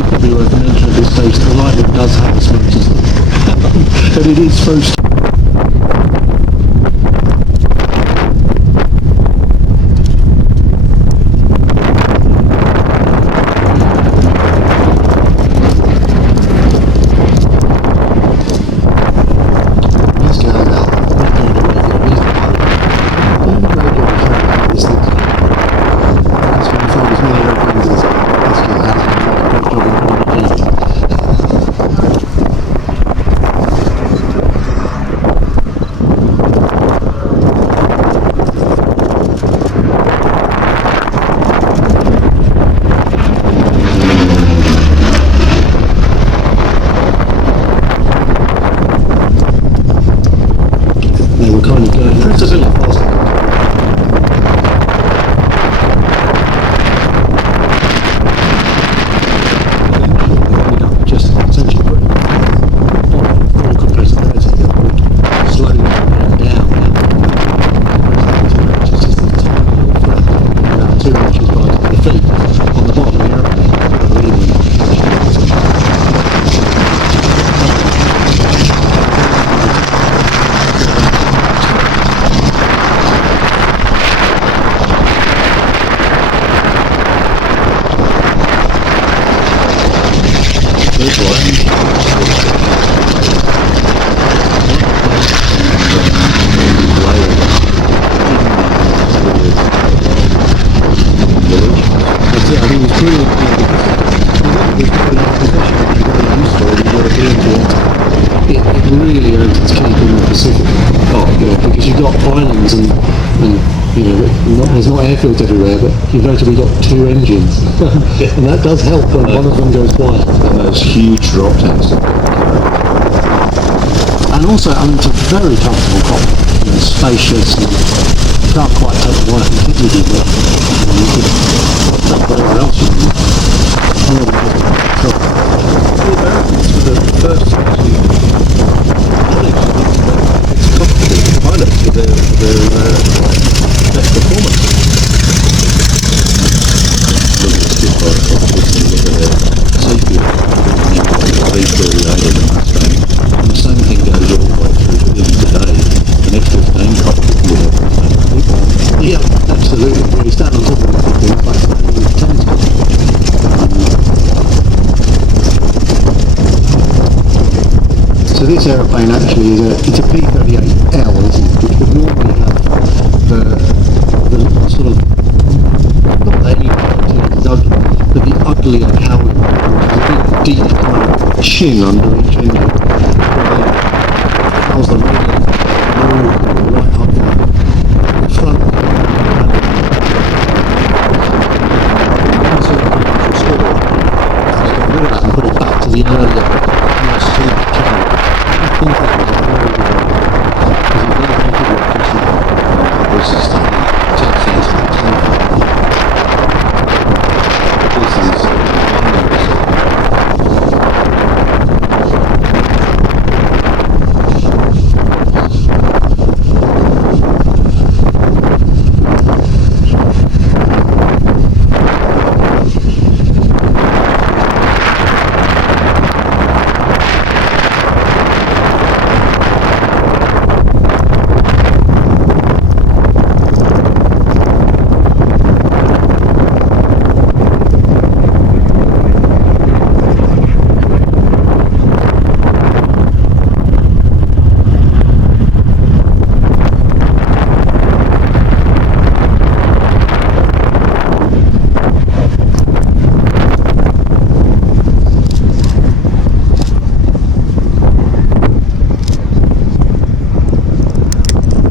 really probably worth mentioning at this stage, the Lightning does have a smoke system. And it is supposed to. They were kind of going, that's a little fast. They ended up just essentially putting full compressor slowing down. It's just a tiny little flap, about 2 inches by the feet on the bottom of the aeroplane. It really earns its keep in the Pacific, because you've got islands and there's not airfields everywhere, but you've notably got 2 engines, and that does help when one of them goes quiet. And those huge drop tanks. And also, it's a very comfortable cockpit, spacious, and you can't quite take the one and with you, but you could take whatever else you need. The Americans, for the first actually knowledge, it's complicated the pilots for their best performance. Look at the Spitfire cockpits and look at their safety P-38 and Mustang. And the same thing goes all the way through to even today. An F-15 cockpit will have the same thing. Yeah, absolutely. When you stand on top of it, it's like standing in the tent. So this aeroplane actually is a P-38L, isn't it? Which would normally have the sort of, not the is ugly, but the uglier cowling, a big deep kind of chin under each engine. How's the radio right up the front? And put it back to the earlier street channel. I think that was a very good idea. Because it didn't make it look just like this is 10 feet, 10 feet.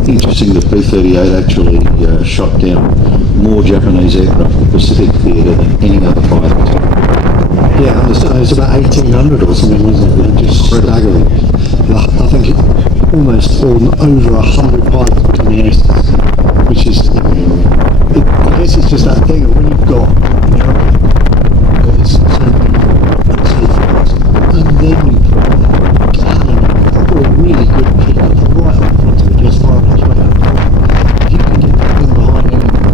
Interesting, the P-38 actually shot down more Japanese aircraft in the Pacific theatre than any other fighter type. Yeah, I understand. It's about 1,800 or something, wasn't it? Just staggering. I think almost over 100 pilots becoming aces, which is, I guess it's just that thing of when you've got an aeroplane that is so fast, and then you put a really good pilot right up front of it, just far enough way out. If you can get that thing behind anything,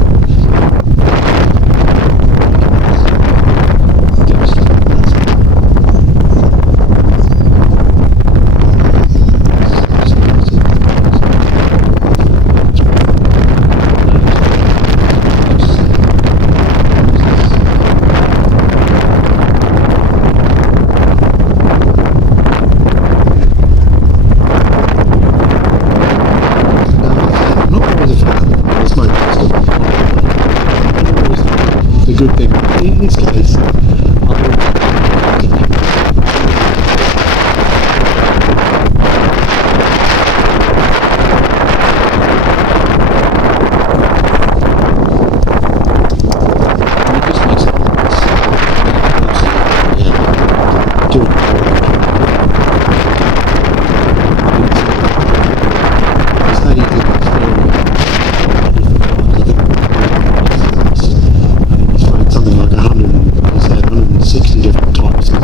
devastating. doing it. It's how you can experiment. He's found something like 160 different types of,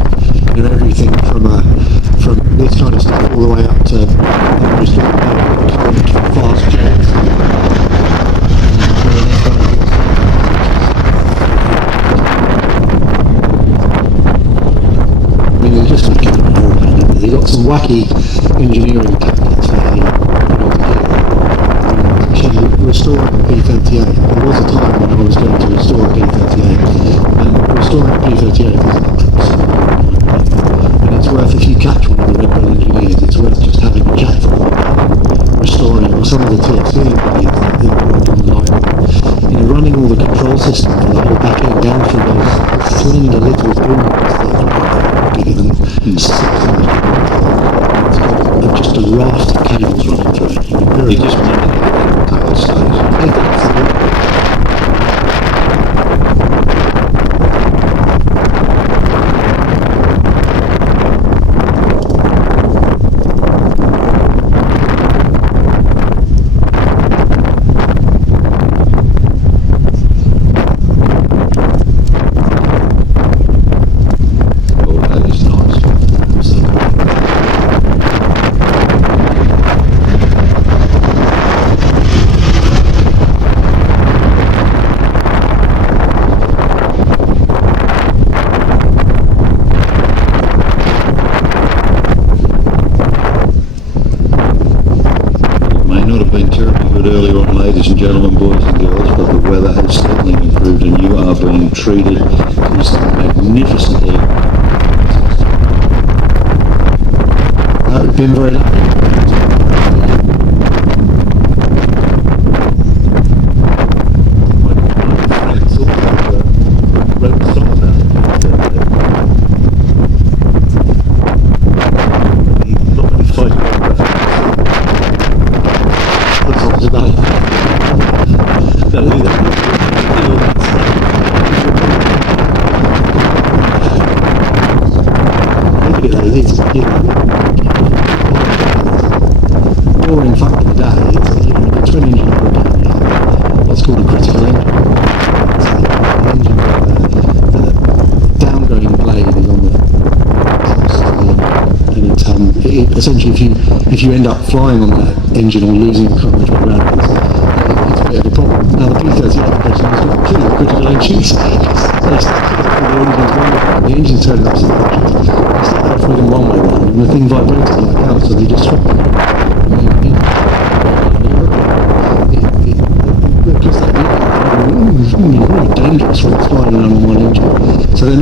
everything from this kind of stuff all the way up to just fast jets. I mean, they're just making it more. They've got some wacky engineering tactics for how you actually restoring a P-38. There was a time when I was going to restore a P-38, and restoring a P-38 is absolutely, and it's worth, if you catch one of the Red Bull engineers, it's worth just having a chat for them, restoring, or some of the TFC engineers that work on the line, running all the control system for the whole back end down through those slender little booms that are bigger than 600. Just a raft of cables running through it. You just remember that tail stage. Earlier on, ladies and gentlemen, boys and girls, but the weather has certainly improved and you are being treated to some magnificently. We've been very lucky. Or in fact, the day, it's twin engine or what's called a critical engine. So the engine, the downgoing blade is on the and it essentially, if you end up flying on that engine or losing coverage with gravity, it's a bit of a problem. Now the P-38 person has got clearly critical engines. The engine's turning upside down. They start off with them one way round, and the thing vibrated like hell, so they just stopped it. Because it's really dangerous when it's flying around on one engine. So then